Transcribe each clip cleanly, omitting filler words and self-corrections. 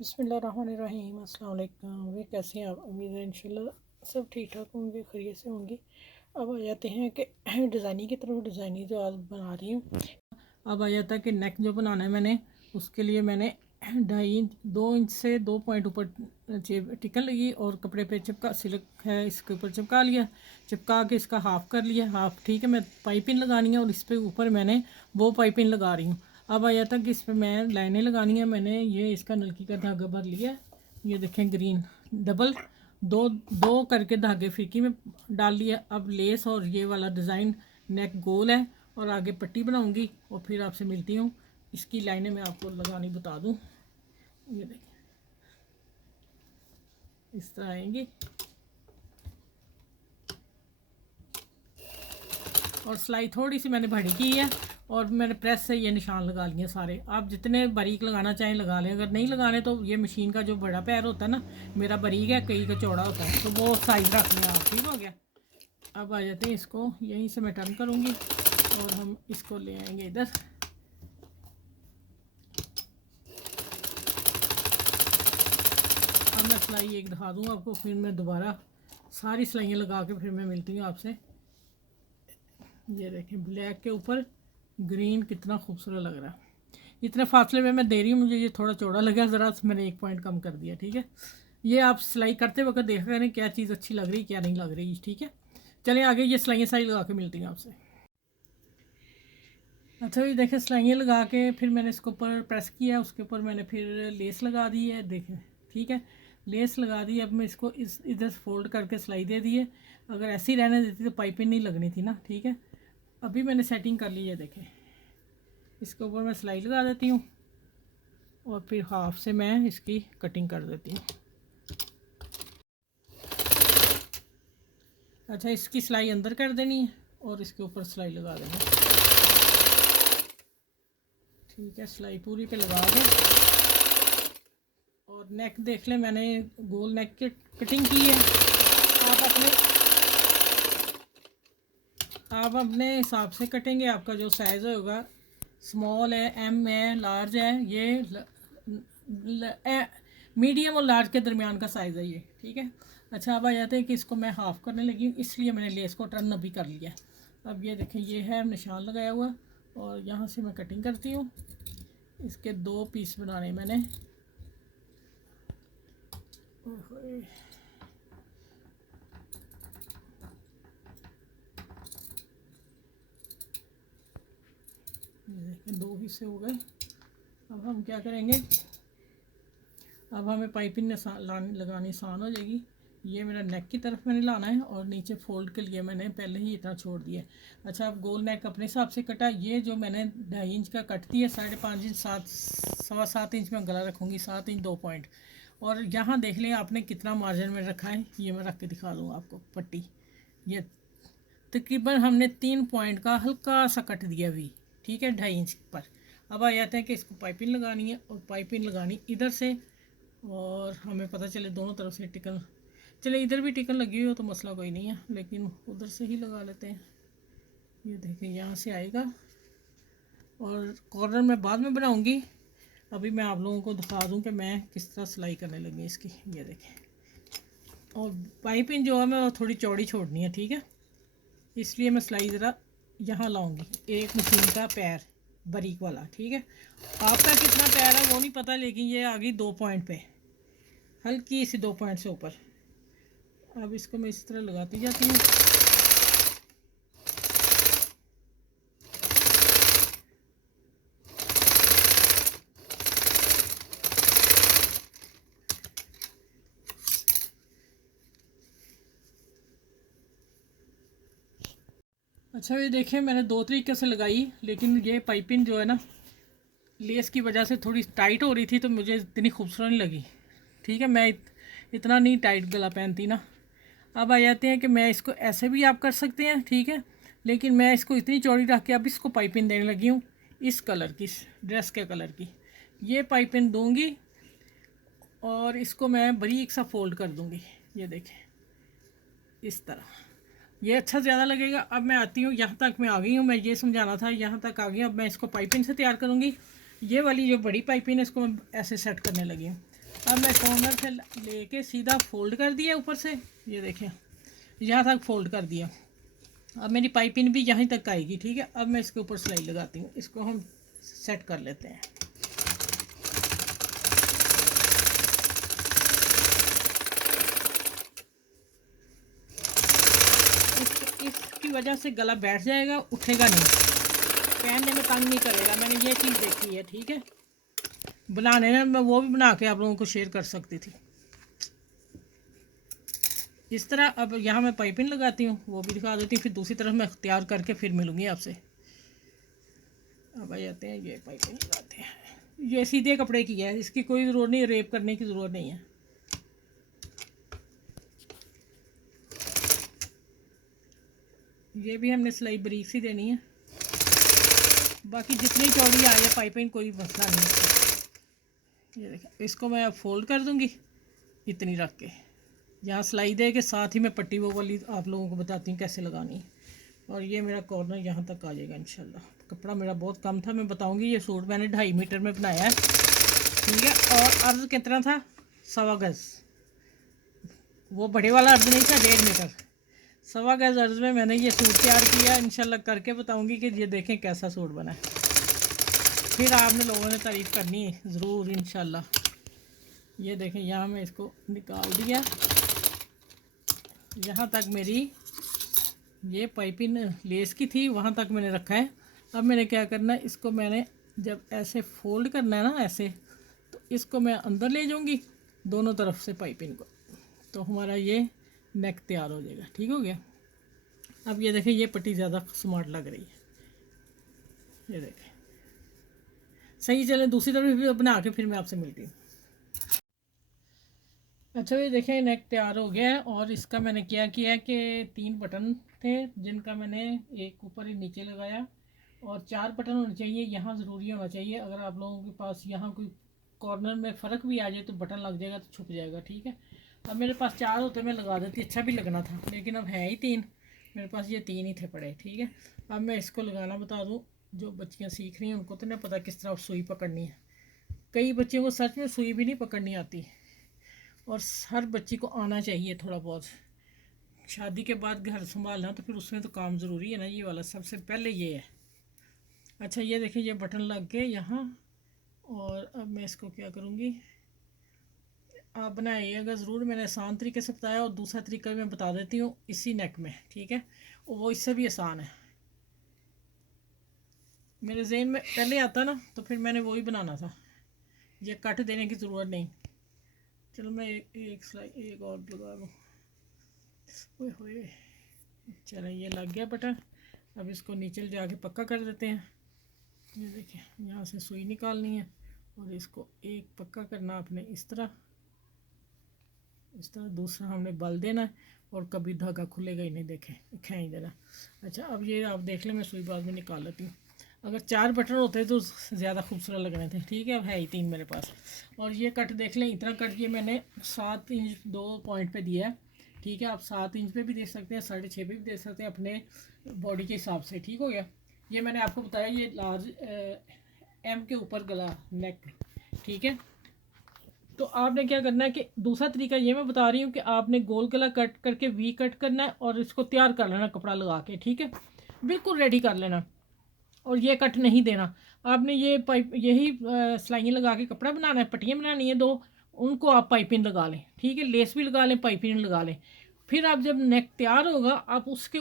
बिस्मिल्लाहिर्रहमानिर्रहीम। अस्सलाम वालेकुम। वे कैसे हैं आप? उम्मीद है इंशाल्लाह सब ठीक ठाक होंगे, खैरियत से होंगे। अब आ जाते हैं कि डिज़ाइनिंग की तरफ। डिज़ाइनिंग जो आज बना रही हूँ, अब आ जाता है कि नेक जो बनाना है मैंने, उसके लिए मैंने 2.5 इंच 2 इंच से 2 पॉइंट ऊपर टिकन लगी और कपड़े पे चिपका, सिल्क है इसके ऊपर चिपका लिया। चिपका के इसका हाफ़ कर लिया, हाफ़ ठीक है। मैं पाइपिंग लगानी है और इस पर ऊपर मैंने वो पाइपिंग लगा रही हूँ। अब आया था कि इस पर मैं लाइनें लगानी है। मैंने ये इसका नलकी का धागा भर लिया है, ये देखें ग्रीन डबल, दो दो करके धागे फिरकी में डाल लिया। अब लेस और ये वाला डिज़ाइन नेक गोल है और आगे पट्टी बनाऊंगी और फिर आपसे मिलती हूँ। इसकी लाइनें मैं आपको लगानी बता दूँ। ये देखिए इस तरह आएंगी और सिलाई थोड़ी सी मैंने बड़ी की है और मैंने प्रेस से ये निशान लगा लिए सारे। आप जितने बारीक लगाना चाहें लगा लें, अगर नहीं लगाने तो ये मशीन का जो बड़ा पैर होता है ना, मेरा बारीक है, कई का चौड़ा होता है, तो वो साइज़ रख लें आप। ठीक हो गया। अब आ जाते हैं, इसको यहीं से मैं टर्न करूँगी और हम इसको ले आएंगे इधर। अब मैं सिलाई एक दिखा दूँ आपको, फिर मैं दोबारा सारी सिलाइयाँ लगा के फिर मैं मिलती हूँ आपसे। ये देखें ब्लैक के ऊपर ग्रीन कितना खूबसूरत लग रहा है। इतने फासले में मैं दे रही हूँ, मुझे ये थोड़ा चौड़ा लगा ज़रा, मैंने 1 पॉइंट कम कर दिया। ठीक है, ये आप सिलाई करते वक्त देखा करें क्या चीज़ अच्छी लग रही क्या नहीं लग रही। ठीक है, चलें आगे ये सिलाइयाँ सारी लगा के मिलती हैं आपसे। अच्छा ये देखें सिलाइयाँ लगा के फिर मैंने इसके ऊपर प्रेस किया, उसके ऊपर मैंने फिर लेस लगा दी है। देखें ठीक है, लेस लगा दी। अब मैं इसको इस इधर से फोल्ड करके सिलाई दे दी है। अगर ऐसे ही रहने देती तो पाइपिंग नहीं लगनी थी ना। ठीक है, अभी मैंने सेटिंग कर ली है। देखें इसके ऊपर मैं सिलाई लगा देती हूँ और फिर हाफ से मैं इसकी कटिंग कर देती हूँ। अच्छा इसकी सिलाई अंदर कर देनी है और इसके ऊपर सिलाई लगा देनी है। ठीक है, सिलाई पूरी पे लगा दें और नेक देख लें, मैंने गोल नेक की कटिंग की है। आप अपने हिसाब से कटेंगे, आपका जो साइज़ होगा, स्मॉल है, एम है, लार्ज है, ये मीडियम और लार्ज के दरमियान का साइज़ है ये। ठीक है, अच्छा अब आ जाते हैं कि इसको मैं हाफ़ करने लगी हूँ, इसलिए मैंने लेस को टर्न अभी कर लिया। अब ये देखें ये है निशान लगाया हुआ और यहाँ से मैं कटिंग करती हूँ। इसके 2 पीस बनाने मैंने। ये देखें 2 हिस्से हो गए। अब हम क्या करेंगे, अब हमें पाइपिंग लगानी आसान हो जाएगी। ये मेरा नेक की तरफ मैंने लाना है और नीचे फोल्ड के लिए मैंने पहले ही इतना छोड़ दिया। अच्छा अब गोल नेक अपने हिसाब से कटा। ये जो मैंने 2.5 इंच का कट दिया, 5.5 इंच 7 इंच में गला रखूँगी, 7 इंच 2 पॉइंट। और यहाँ देख लें आपने कितना मार्जिन में रखा है, ये मैं रख के दिखा दूँ आपको। पट्टी ये तकरीबन हमने 3 पॉइंट का हल्का सा कट दिया भी। ठीक है, 2.5 इंच पर। अब आ जाते हैं कि इसको पाइपिंग लगानी है और पाइपिंग लगानी इधर से और हमें पता चले दोनों तरफ से टिकन। चले इधर भी टिकन लगी हुई हो तो मसला कोई नहीं है, लेकिन उधर से ही लगा लेते हैं। ये देखें यहाँ से आएगा और कॉर्नर में बाद में बनाऊंगी। अभी मैं आप लोगों को दिखा दूं कि मैं किस तरह सिलाई करने लगी इसकी। ये देखें, और पाइपिंग जो है मैं थोड़ी चौड़ी छोड़नी है। ठीक है, इसलिए मैं सिलाई ज़रा यहाँ लाऊंगी, एक मशीन का पैर बारीक वाला। ठीक है, आपका कितना पैर है वो नहीं पता, लेकिन ये आ गई 2 पॉइंट पे, हल्की सी 2 पॉइंट से ऊपर। अब इसको मैं इस तरह लगाती जाती हूँ। अच्छा ये देखें मैंने 2 तरीके से लगाई, लेकिन ये पाइपिंग जो है ना लेस की वजह से थोड़ी टाइट हो रही थी तो मुझे इतनी खूबसूरत नहीं लगी। ठीक है, मैं इतना नहीं टाइट गला पहनती ना। अब आ जाते हैं कि मैं इसको ऐसे भी आप कर सकते हैं। ठीक है, लेकिन मैं इसको इतनी चौड़ी रख के अब इसको पाइपिंग देने लगी हूँ, इस कलर की, ड्रेस के कलर की ये पाइपिंग दूंगी और इसको मैं बारीक सा फोल्ड कर दूंगी। ये देखें इस तरह, ये अच्छा ज़्यादा लगेगा। अब मैं आती हूँ, यहाँ तक मैं आ गई हूँ, मैं ये समझाना था, यहाँ तक आ गई हूँ। अब मैं इसको पाइपिंग से तैयार करूँगी। ये वाली जो बड़ी पाइपिंग है इसको मैं ऐसे सेट करने लगी हूँ। अब मैं कॉर्नर से लेके सीधा फोल्ड कर दिया ऊपर से, ये देखें यहाँ तक फोल्ड कर दिया। अब मेरी पाइपिंग भी यहीं तक आएगी, ठीक है। अब मैं इसके ऊपर सिलाई लगाती हूँ, इसको हम सेट कर लेते हैं। इसकी वजह से गला बैठ जाएगा, उठेगा नहीं, पहनने में तंग नहीं करेगा। मैंने ये चीज़ देखी है, ठीक है। बनाने में मैं वो भी बना के आप लोगों को शेयर कर सकती थी इस तरह। अब यहाँ मैं पाइपिंग लगाती हूँ, वो भी दिखा देती हूँ, फिर दूसरी तरफ मैं तैयार करके फिर मिलूँगी आपसे। अब आ जाते हैं, ये पाइपिंग लगाते हैं। ये सीधे कपड़े की है, इसकी कोई ज़रूरत नहीं, रेप करने की ज़रूरत नहीं है। ये भी हमने सिलाई बारीक सी देनी है, बाकी जितनी चौड़ी आ जाए पाइपिंग कोई मसला नहीं। ये देखें, इसको मैं अब फोल्ड कर दूंगी इतनी रख के, यहाँ सिलाई दे के साथ ही मैं पट्टी वो वाली आप लोगों को बताती हूँ कैसे लगानी है। और ये मेरा कॉर्नर यहाँ तक आ जाएगा इंशाल्लाह। कपड़ा मेरा बहुत कम था, मैं बताऊँगी। ये सूट मैंने 2.5 मीटर में बनाया है, ठीक है। और अर्ज़ कितना था, 1.25 गज़। वो बड़े वाला अर्ज़ नहीं था, 1.5 मीटर, 1.25 गज़ अर्ज़ में मैंने ये सूट तैयार किया। इंशाल्लाह करके बताऊँगी कि ये देखें कैसा सूट बना है, फिर आपने लोगों ने तारीफ़ करनी है ज़रूर इंशाल्लाह। ये देखें, यहाँ मैं इसको निकाल दिया, यहाँ तक मेरी ये पाइपिंग लेस की थी, वहाँ तक मैंने रखा है। अब मैंने क्या करना है, इसको मैंने जब ऐसे फोल्ड करना है ना ऐसे, तो इसको मैं अंदर ले जाऊँगी दोनों तरफ से पाइपिंग को, तो हमारा ये नेक तैयार हो जाएगा। ठीक हो गया। अब ये देखें, ये पट्टी ज़्यादा स्मार्ट लग रही है, ये देखें सही। चलें दूसरी तरफ भी बना के फिर मैं आपसे मिलती हूँ। अच्छा, ये देखें नेक तैयार हो गया है। और इसका मैंने क्या किया है कि 3 बटन थे जिनका मैंने एक ऊपर ही नीचे लगाया, और 4 बटन होने चाहिए। यहाँ ज़रूरी होना चाहिए, अगर आप लोगों के पास यहाँ कोई कॉर्नर में फ़र्क भी आ जाए तो बटन लग जाएगा तो छुप जाएगा, ठीक है। अब मेरे पास 4 होते मैं लगा देती, अच्छा भी लगना था, लेकिन अब है ही 3 मेरे पास, ये 3 ही थे पड़े, ठीक है। अब मैं इसको लगाना बता दूँ, जो बच्चियाँ सीख रही हैं उनको तो नहीं पता किस तरह सुई पकड़नी है। कई बच्चियों को सच में सुई भी नहीं पकड़नी आती, और हर बच्ची को आना चाहिए थोड़ा बहुत। शादी के बाद घर संभालना तो फिर उसमें तो काम ज़रूरी है ना, ये वाला सबसे पहले ये है। अच्छा, ये देखिए, ये बटन लग गए यहाँ। और अब मैं इसको क्या करूँगी, आप बनाइएगा ज़रूर, मैंने आसान तरीके से बताया, और दूसरा तरीका भी मैं बता देती हूँ इसी नेक में, ठीक है। वो इससे भी आसान है, मेरे जहन में पहले आता ना तो फिर मैंने वही बनाना था, ये कट देने की ज़रूरत नहीं। चलो मैं एक सिलाई एक और लगा दूँ। ओए होए, चलो ये लग गया बटन। अब इसको नीचे जाके पक्का कर देते हैं। ये देखिए, यहाँ से सुई निकालनी है और इसको एक पक्का करना आपने इस तरह, इस तरह। दूसरा हमने बल देना है और कभी धागा खुलेगा ही नहीं, देखें खींच देना। अच्छा, अब ये आप देख लें, मैं सुई बाद में निकाल लेती हूँ। अगर 4 बटन होते तो ज़्यादा खूबसूरत लग रहे थे, ठीक है। अब है ही 3 मेरे पास। और ये कट देख लें, इतना कट ये मैंने 7 इंच 2 पॉइंट पे दिया है, ठीक है। आप 7 इंच पे भी दे सकते हैं, 6.5 पे भी दे सकते हैं, अपने बॉडी के हिसाब से, ठीक हो गया। ये मैंने आपको बताया, ये लार्ज एम के ऊपर गला नेक, ठीक है। तो आपने क्या करना है कि दूसरा तरीका ये मैं बता रही हूँ कि आपने गोल गला कट करके वी कट करना है और इसको तैयार कर लेना कपड़ा लगा के, ठीक है, बिल्कुल रेडी कर लेना। और ये कट नहीं देना आपने, ये पाइप यही सिलाइयाँ लगा के कपड़ा बनाना है, पट्टियाँ बनानी है 2, उनको आप पाइपिंग लगा लें, ठीक है। लेस भी लगा लें, पाइपिंग लगा लें। फिर आप जब नेक तैयार होगा, आप उसके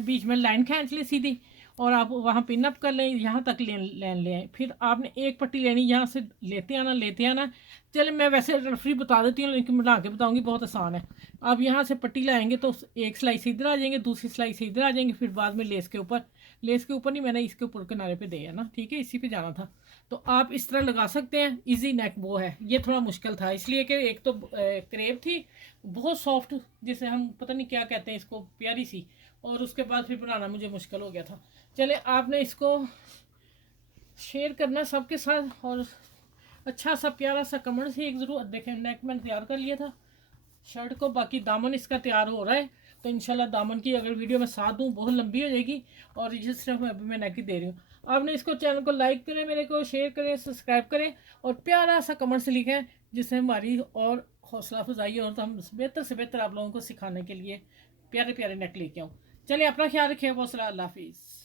बीच में लाइन खींच लें सीधी, और आप वहाँ पिन अप कर लें, यहाँ तक लाइन ले आए। फिर आपने एक पट्टी लेनी, यहाँ से लेते आना लेते आना। चले मैं वैसे रफली बता देती हूँ, लेकिन बना के बताऊँगी, बहुत आसान है। आप यहाँ से पट्टी लाएंगे तो एक सिलाई से इधर आ जाएंगे, दूसरी सिलाई से इधर आ जाएंगे, फिर बाद में लेस के ऊपर, लेस के ऊपर नहीं, मैंने इसके ऊपर किनारे पे दिया ना, ठीक है, इसी पे जाना था। तो आप इस तरह लगा सकते हैं, इजी नेक वो है। ये थोड़ा मुश्किल था इसलिए कि एक तो क्रेप थी बहुत सॉफ्ट, जिसे हम पता नहीं क्या कहते हैं इसको, प्यारी सी, और उसके बाद फिर बनाना मुझे मुश्किल हो गया था। चले, आपने इसको शेयर करना सबके साथ, और अच्छा सा प्यारा सा कमेंट से एक ज़रूर देखें। नेक मैंने तैयार कर लिया था शर्ट को, बाकी दामन इसका तैयार हो रहा है। तो इंशाल्लाह दामन की अगर वीडियो में साथ दूँ बहुत लंबी हो जाएगी, और ये सिर्फ अभी मैं नेक ही दे रही हूँ। आपने इसको चैनल को लाइक करें, मेरे को शेयर करें, सब्सक्राइब करें, और प्यारा सा कमेंट से लिखें जिससे हमारी और हौसला अफजाई और तो हम बेहतर से बेहतर आप लोगों को सिखाने के लिए प्यारे प्यारे नेक लेके आऊँ। चलिए अपना ख्याल रखिए, बहुत सारा, अल्लाह हाफिज़।